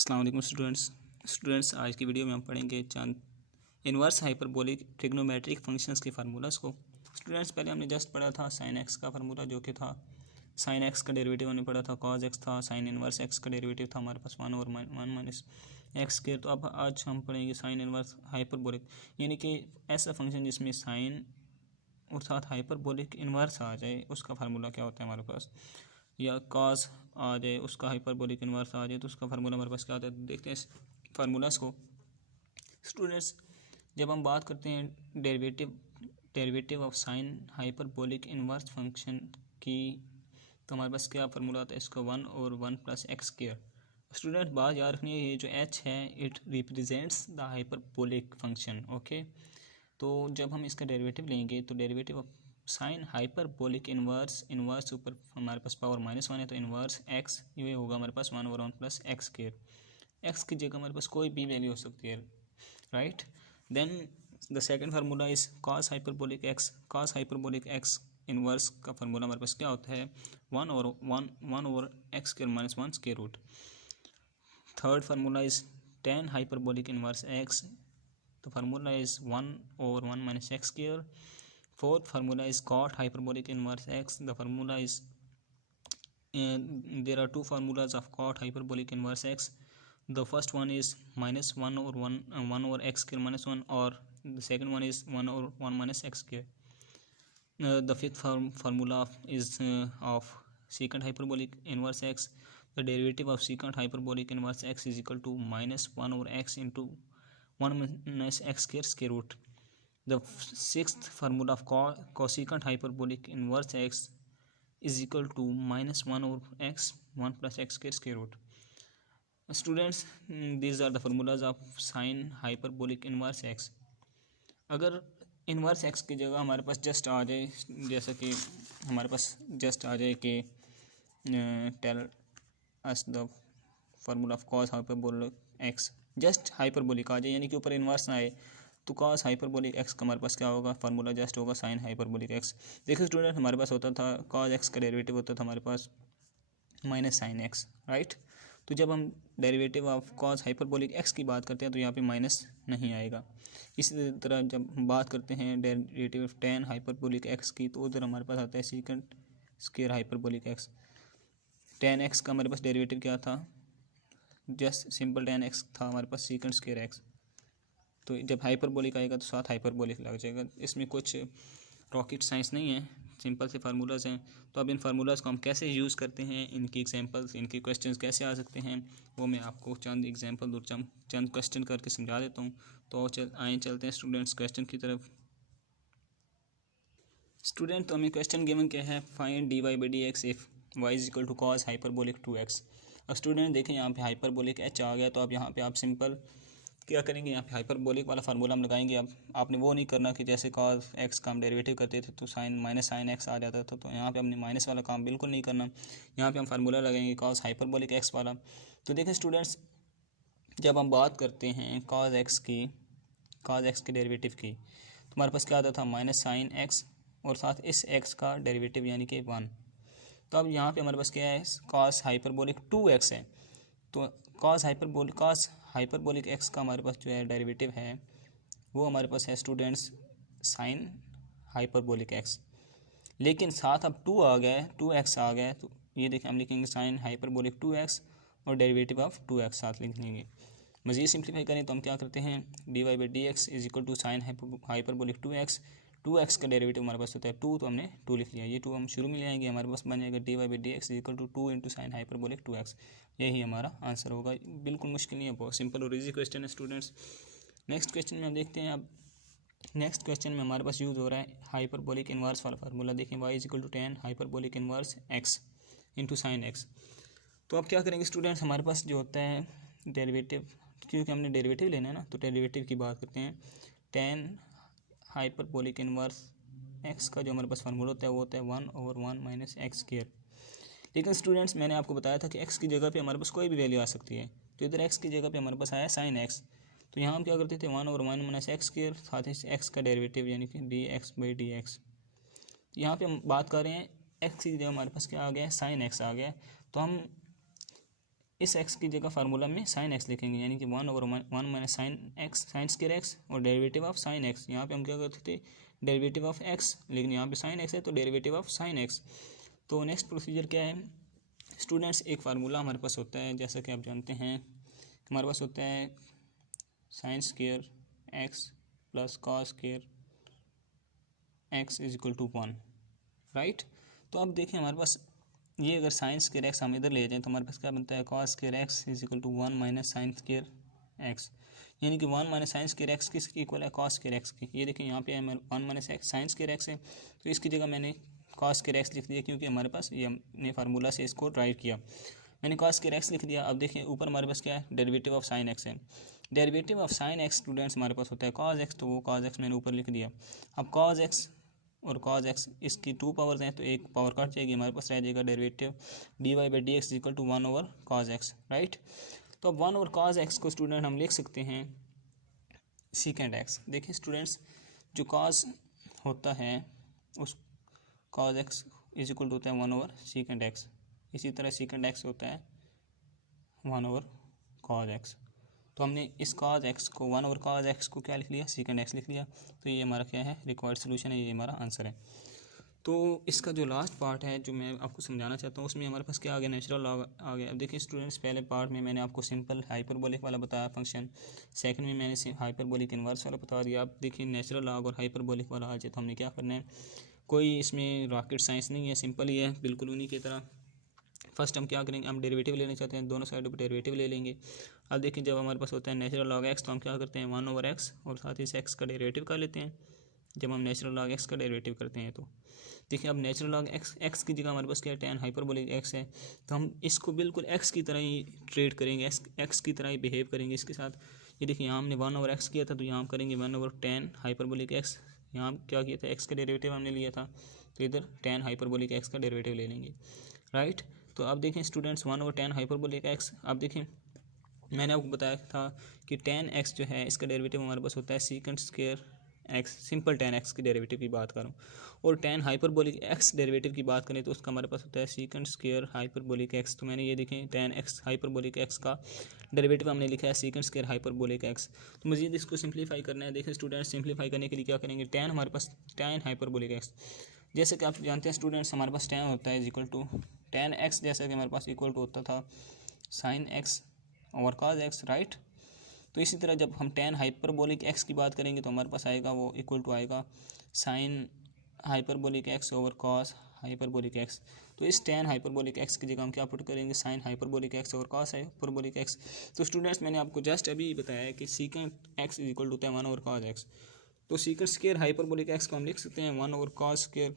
अस्सलाम वालेकुम स्टूडेंट्स आज की वीडियो में हम पढ़ेंगे चंद इन्वर्स हाइपरबोलिक ट्रिग्नोमेट्रिक फंक्शंस के फार्मूलाज को। स्टूडेंट्स पहले हमने जस्ट पढ़ा था साइन एक्स का फार्मूला, जो कि था साइन एक्स का डेरिवेटिव हमने पढ़ा था, कॉज एक्स था, साइन इन्वर्स एक्स का डेरिवेटिव था हमारे पास 1 और 1 माइनस एक्स के। तो अब आज हम पढ़ेंगे साइन इन्वर्स हाइपरबोलिक, यानी कि ऐसा फंक्शन जिसमें साइन और साथ हाइपरबोलिक इन्वर्स आ जाए, उसका फार्मूला क्या होता है हमारे पास, या कॉस आ जाए उसका हाइपरबोलिक इन्वर्स आ जाए तो उसका फार्मूला हमारे पास क्या होता है। देखते हैं इस फार्मूलाज को। स्टूडेंट्स, जब हम बात करते हैं derivative of sine hyperbolic inverse function की, तो हमारे पास क्या फार्मूला आता है इसका, 1 और 1 प्लस एक्स स्क्वायर। स्टूडेंट बात याद रखनी है, ये जो एच है it represents the hyperbolic function. Okay, तो जब हम इसका डेरिवेटिव लेंगे तो derivative of sine hyperbolic inverse ऊपर हमारे पास पावर -1 है, तो इन्वर्स एक्स ये होगा हमारे पास 1 और 1 प्लस एक्स स्क्वायर। एक्स की जगह हमारे पास कोई भी वैल्यू हो सकती है, right. Then the second formula is cos hyperbolic x inverse का फार्मूला हमारे पास क्या होता है, 1 over x square minus 1 square root. Third formula is tan hyperbolic inverse x, the formula is 1 over 1 minus x square. Fourth formula is cot hyperbolic inverse x. The formula is there are two formulas of cot hyperbolic inverse x. The first one is minus 1 over 1 over x square minus 1, or the second one is 1 over 1 minus x square. The fifth formula is of secant hyperbolic inverse x. The derivative of secant hyperbolic inverse x is equal to minus 1 over x into 1 minus x square root. The sixth formula of cosecant hyperbolic inverse x is equal to minus 1 over x 1 plus x square root. Students, these are the formulas of sin hyperbolic inverse x. अगर inverse x की जगह हमारे पास just आ जाए, जैसा कि हमारे पास just आ जाए कि tell us the formula of cos hyperbolic x, just hyperbolic आ जाए, यानी कि ऊपर इन्वर्स ना आए, तो कॉस हाइपरबोलिक एक्स का हमारे पास क्या होगा, फार्मूला जस्ट होगा साइन हाइपरबोलिक एक्स। देखिए स्टूडेंट, हमारे पास होता था कॉस एक्स का डेरिवेटिव होता था हमारे पास माइनस साइन एक्स, राइट। तो जब हम derivative of cos hyperbolic x की बात करते हैं तो यहाँ पे माइनस नहीं आएगा। इसी तरह जब हम बात करते हैं derivative of tan hyperbolic x की, तो उधर हमारे पास आता है secant square hyperbolic x. Ten x का हमारे पास डेरिवेटिव क्या था, जस्ट सिंपल टेन एक्स था हमारे पास सीकेंट स्क्वायर एक्स। तो जब हाइपरबोलिक आएगा तो साथ हाइपरबोलिक लग जाएगा। इसमें कुछ रॉकेट साइंस नहीं है, सिंपल से फार्मूलाज हैं। तो अब इन फार्मूलाज को हम कैसे यूज़ करते हैं, इनकी एग्जांपल्स, इनके क्वेश्चंस कैसे आ सकते हैं, वो मैं आपको चंद एग्जांपल और चंद क्वेश्चन करके समझा देता हूँ। तो चलते हैं स्टूडेंट्स क्वेश्चन की तरफ। स्टूडेंट, तो हमें क्वेश्चन गिवन क्या है, find d y by d x if y is equal to cos hyperbolic 2x। अब स्टूडेंट देखें, यहाँ पे हाइपरबोलिक एच आ गया, तो अब यहाँ पे आप सिंपल क्या करेंगे, यहाँ पे हाइपरबोलिक वाला फार्मूला हम लगाएंगे। अब आपने वो नहीं करना कि जैसे कॉस एक्स का हम डेरिवेटिव करते थे तो साइन एक्स आ जाता था, तो यहाँ पे हमने माइनस वाला काम बिल्कुल नहीं करना। यहाँ पे हम फार्मूला लगाएंगे कॉस हाइपरबोलिक एक्स वाला। तो देखें स्टूडेंट्स, जब हम बात करते हैं कॉस एक्स के डेरिवेटिव की, तो हमारे पास क्या आता था, माइनस साइन एक्स और साथ इस एक्स का डेरिवेटिव यानी कि 1। तो अब यहाँ पे हमारे पास क्या है, कॉस हाइपरबोलिक 2x है। तो कॉस हाइपरबोलिक एक्स का हमारे पास जो है डेरिवेटिव है वो हमारे पास है स्टूडेंट्स साइन हाइपरबोलिक एक्स। लेकिन साथ अब 2x आ गया है, तो ये देखें हम लिखेंगे साइन हाइपरबोलिक 2x और डेरिवेटिव ऑफ 2x साथ लिख लेंगे। मज़ीद सिंप्लीफाई करें तो हम क्या करते हैं, d y by d x is equal to sine hyperbolic 2x का डेरिवेटिव हमारे पास होता है 2, तो हमने 2 लिख लिया। ये 2 हम शुरू में ले आएंगे, हमारे पास बन जाएगा d y by d x equal to 2 into sine hyperbolic 2x। यही हमारा आंसर होगा। बिल्कुल मुश्किल नहीं है, बहुत सिंपल और इजी क्वेश्चन है स्टूडेंट्स। नेक्स्ट क्वेश्चन में हम देखते हैं। अब नेक्स्ट क्वेश्चन में हमारे पास यूज़ हो रहा है हाइपरबोलिक इन्वर्स वाला फार्मूला। देखें, y is equal to 10 hyperbolic inverse x into sine x. तो अब क्या करेंगे स्टूडेंट्स, हमारे पास जो होता है डेरिवेटिव, क्योंकि हमने डेरिवेटिव लेना है ना, तो डेरिवेटिव की बात करते हैं। 10 हाइपरबोलिक इन्वर्स एक्स का जो हमारे पास फार्मूला होता है वो होता है 1 ओवर 1 माइनस एक्स स्क्वायर। लेकिन स्टूडेंट्स, मैंने आपको बताया था कि एक्स की जगह पे हमारे पास कोई भी वैल्यू आ सकती है, तो इधर एक्स की जगह पे हमारे पास आया साइन एक्स। तो यहाँ हम क्या करते थे, 1 ओवर 1 माइनस एक्स स्क्वायर, साथ ही एक्स का डेरिवेटिव यानी कि D x by d x. यहाँ पर हम बात कर रहे हैं एक्स की जगह हमारे पास क्या आ गया है, साइन एक्स आ गया है। तो हम इस एक्स की जगह फार्मूला में साइन एक्स लिखेंगे, यानी कि 1/1 minus sine x, sign square x, और डेरिवेटिव ऑफ साइन एक्स। यहाँ पे हम क्या करते थे, डेरिवेटिव ऑफ एक्स, लेकिन यहाँ पे साइन एक्स है तो डेरिवेटिव ऑफ साइन एक्स। तो नेक्स्ट प्रोसीजर क्या है स्टूडेंट्स, एक फार्मूला हमारे पास होता है, जैसा कि आप जानते हैं हमारे पास होता है sine square x plus cos square x is equal to 1, right. तो अब देखें हमारे पास ये अगर साइन स्क्वायर एक्स हम इधर ले जाएं तो हमारे पास क्या बनता है, cos square x is equal to 1 minus sine square x, यानी कि 1 माइनस साइन स्क्वायर एक्स किसकी इक्वल है, कॉस स्क्वायर एक्स की। ये देखें यहाँ पे 1 माइनस साइन स्क्वायर एक्स है, तो इसकी जगह मैंने कॉस स्क्वायर एक्स लिख दिया, क्योंकि हमारे पास ये हमने फार्मूला से इसको राइट किया, मैंने कॉस स्क्वायर एक्स लिख दिया। अब देखिए ऊपर हमारे पास क्या है, डेरिवेटिव ऑफ साइन एक्स है। Derivative of sine x students हमारे पास होता है कॉस एक्स, तो वो कॉस एक्स मैंने ऊपर लिख दिया। अब कॉस एक्स और कॉस एक्स इसकी 2 पावर्स हैं, तो एक पावर कट जाएगी, हमारे पास रह जाएगा derivative dy/dx equal to 1/cos x, right. तो अब 1/cos x को स्टूडेंट हम लिख सकते हैं सीकेंड एक्स। देखिए स्टूडेंट्स, जो कॉस होता है उस cos x is equal to होता है 1/secant x, इसी तरह secant x होता है 1/cos x। तो हमने इस cos x को 1/cos x को क्या लिख लिया, secant x लिख लिया। तो ये हमारा क्या है, रिक्वायर्ड सोल्यूशन है, ये हमारा आंसर है। तो इसका जो लास्ट पार्ट है जो मैं आपको समझाना चाहता हूँ, उसमें हमारे पास क्या आ गया, नेचुरल लॉग आ गया। अब देखिए स्टूडेंट्स, पहले पार्ट में मैंने आपको सिंपल हाइपरबोलिक वाला बताया फंक्शन, सेकंड में मैंने हाइपरबोलिक इन्वर्स वाला बता दिया। अब देखिए नेचुरल लॉग और हाइपरबोलिक वाला आ जाए तो हमने क्या करना है, कोई इसमें रॉकेट साइंस नहीं है, सिंपल ही है बिल्कुल उन्हीं की तरह। फर्स्ट हम क्या करेंगे, हम डेरिवेटिव लेना चाहते हैं, दोनों साइडों पर डेरिवेटिव ले लेंगे। अब देखिए जब हमारे पास होता है नेचुरल लॉग एक्स, तो हम क्या करते हैं 1/x और साथ ही इस एक्स का डेरिवेटिव कर लेते हैं। जब हम नेचुरल लॉग एक्स का डेरिवेटिव करते हैं तो देखिए अब नेचुरल लॉग एक्स की जगह हमारे पास क्या है, tan हाइपरबोलिक एक्स है, तो हम इसको बिल्कुल एक्स की तरह ही ट्रीट करेंगे, एक्स की तरह ही बिहेव करेंगे इसके साथ। ये देखिए यहाँ हमने 1/x किया था, तो यहाँ हम करेंगे 1/tan हाइपरबोलिक एक्स। यहाँ क्या किया था, एक्स का डेरिवेटिव हमने लिया था, तो इधर tan हाइपरबोलिक एक्स का डेरिवेटिव ले लेंगे, राइट। तो अब देखें स्टूडेंट्स 1/tan हाइपरबोलिक एक्स, अब देखें मैंने आपको बताया था कि tan x जो है इसका डेरिवेटिव हमारे पास होता है secant square x, simple tan x की डेरिवेटिव की बात करूँ, और tan हाइपरबोलिक x डेरिवेटिव की बात करें तो उसका हमारे पास होता है secant स्क्वायर हाइपरबोलिक x। तो मैंने ये देखें tan x हाइपरबोलिक x का डेरिवेटिव हमने लिखा है secant स्क्वायर हाइपरबोलिक x। तो मज़ीद इसको सिंप्लीफाई करना है। देखिए स्टूडेंट्स, सिंप्लीफाई करने के लिए क्या करेंगे, tan हमारे पास tan हाइपरबोलिक x, जैसे कि आप जानते हैं स्टूडेंट्स हमारे पास tan होता है is equal to tan x, जैसे कि हमारे पास इक्वल टू होता था sin x और cos x, राइट। तो इसी तरह जब हम tan हाइपरबोलिक x की बात करेंगे तो हमारे पास आएगा वो इक्वल टू आएगा sin hyperbolic x over cos hyperbolic x। तो इस tan हाइपरबोलिक x की जगह हम क्या पुट करेंगे, sin hyperbolic x over cos hyperbolic x। तो स्टूडेंट्स मैंने आपको जस्ट अभी बताया है कि secant x is equal to होता है 1/cos x। तो secant स्क्वायर हाइपरबोलिक x को हम लिख सकते हैं 1/cos स्क्वायर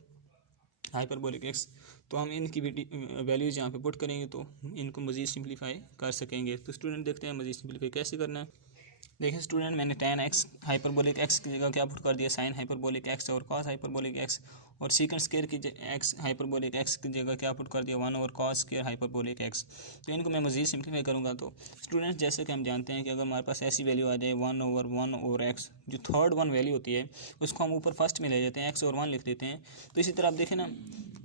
हाइपरबोलिक x। तो हम इनकी वैल्यूज़ यहाँ पे पुट करेंगे तो इनको मज़ीद सिंप्लीफाई कर सकेंगे। तो स्टूडेंट देखते हैं मज़ीद सिंप्लीफाई कैसे करना है। देखिए स्टूडेंट, मैंने tan x हाइपरबोलिक x की जगह क्या पुट कर दिया, sin हाइपरबोलिक x और cos हाइपरबोलिक x, और secant स्क्वायर की x हाइपरबोलिक x की जगह क्या पुट कर दिया 1/cos स्क्वायर हाइपरबोलिक x। तो इनको मैं मज़ीद सिंप्लीफाई करूँगा। तो स्टूडेंट्स जैसे कि हम जानते हैं कि अगर हमारे पास ऐसी वैल्यू आ जाए 1/1/x, जो थर्ड वन वैल्यू होती है उसको हम ऊपर फर्स्ट में ले जाते हैं, x और 1 लिख देते हैं। तो इसी तरह आप देखें ना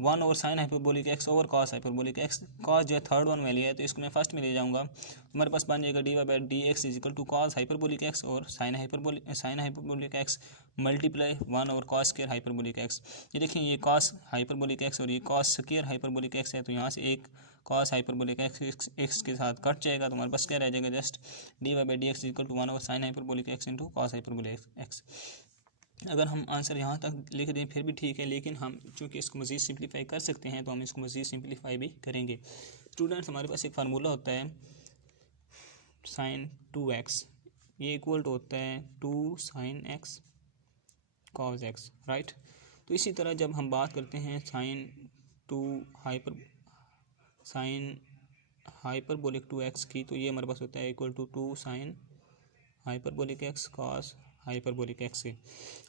1/sin hyperbolic x over cos hyperbolic x, cos जो है थर्ड वन वैल्यू है तो इसको मैं फर्स्ट में ले जाऊँगा, हमारे पास बन जाएगा dy/dx is equal to cos hyperbolic x और sin hyperbolic x multiply 1/cos square hyperbolic x। ये देखिए ये cos हाइपरबोलिक x और ये cos स्क्वायर हाइपरबोलिक x है, तो यहाँ से एक cos हाइपरबोलिक x के साथ कट जाएगा, तो हमारे पास क्या रह जाएगा, just dy/dx is equal to 1/sin hyperbolic x into cos hyperbolic x। अगर हम आंसर यहाँ तक लिख दें फिर भी ठीक है, लेकिन हम चूँकि इसको मज़ीद सिंप्लीफाई कर सकते हैं तो हम इसको मज़ीद सिंप्लीफाई भी करेंगे। स्टूडेंट्स हमारे पास एक फार्मूला होता है sin 2x, ये इक्वल टू होता है 2 sin x cos x, right. तो इसी तरह जब हम बात करते हैं sin हाइपरबोलिक 2x की, तो ये हमारे पास होता है equal to 2 sin hyperbolic x cos hyperbolic x से।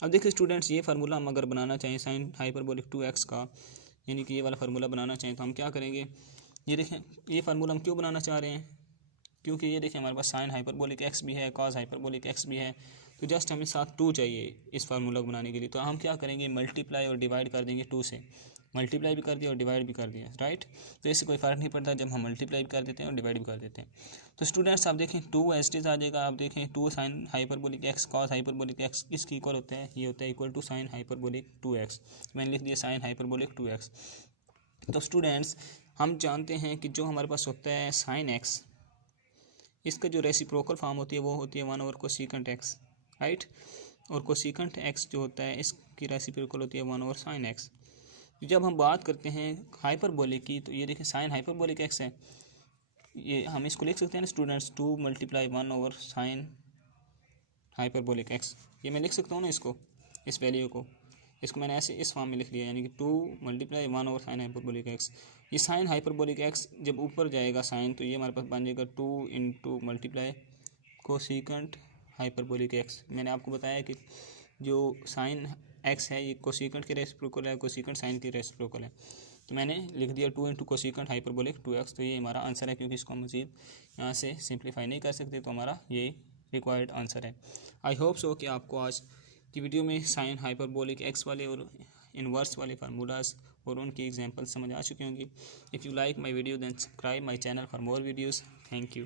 अब देखिए स्टूडेंट्स, ये फार्मूला हम अगर बनाना चाहें sin हाइपरबोलिक 2x का, यानी कि ये वाला फार्मूला बनाना चाहें तो हम क्या करेंगे, ये देखें ये फार्मूला हम क्यों बनाना चाह रहे हैं, क्योंकि ये देखें हमारे पास sin हाइपरबोलिक x भी है, cos हाइपरबोलिक x भी है, तो जस्ट हमें साथ 2 चाहिए इस फार्मूला को बनाने के लिए। तो हम क्या करेंगे, मल्टीप्लाई और डिवाइड कर देंगे 2 से। मल्टीप्लाई भी कर दिया और डिवाइड भी कर दिया, राइट। तो इससे कोई फ़र्क नहीं पड़ता जब हम मल्टीप्लाई भी कर देते हैं और डिवाइड भी कर देते हैं। तो स्टूडेंट्स आप देखें 2 एज इट इज़ आ जाएगा। आप देखें 2 sine hyperbolic x cos hyperbolic x किसकी इक्वल होता है, ये होता है equal to sine hyperbolic 2x। मैंने लिख दिया साइन हाइपरबोलिक 2x। तो स्टूडेंट्स हम जानते हैं कि जो हमारे पास होता है साइन एक्स, इसका जो रेसिप्रोकल फॉर्म होती है वो होती है 1 ओवर कोसेकेंट एक्स, राइट। और कोसेकेंट एक्स जो होता है इसकी रेसिप्रोकल होती है 1 ओवर साइन एक्स। जब हम बात करते हैं हाइपरबोलिक की, तो ये देखिए साइन हाइपरबोलिक एक्स है, ये हम इसको लिख सकते हैं ना students 2 multiply 1 over sine hyperbolic x. ये मैं लिख सकता हूँ ना इसको, इस वैल्यू को, इसको मैंने ऐसे इस फॉर्म में लिख लिया, यानी कि 2 multiply 1 over sine hyperbolic x. ये साइन हाइपरबोलिक एक्स जब ऊपर जाएगा साइन, तो ये हमारे पास बन जाएगा 2 into multiply cosecant hyperbolic x. मैंने आपको बताया कि जो साइन एक्स है ये कोसेकेंट के रेसिप्रोकल है, कोसेकेंट साइन के रेसिप्रोकल है। तो मैंने लिख दिया 2 इंटू कोसेकेंट हाइपरबोलिक 2x। तो ये हमारा आंसर है, क्योंकि इसको हम मज़ीद यहाँ से सिंप्लीफाई नहीं कर सकते, तो हमारा ये रिक्वायर्ड आंसर है। आई होप सो कि आपको आज की वीडियो में साइन हाइपरबोलिक एक्स वाले और इनवर्स वाले फार्मूलाज और उनकी एग्जांपल समझ आ चुकी होंगी। If you like my video then subscribe my channel for more videos. Thank you.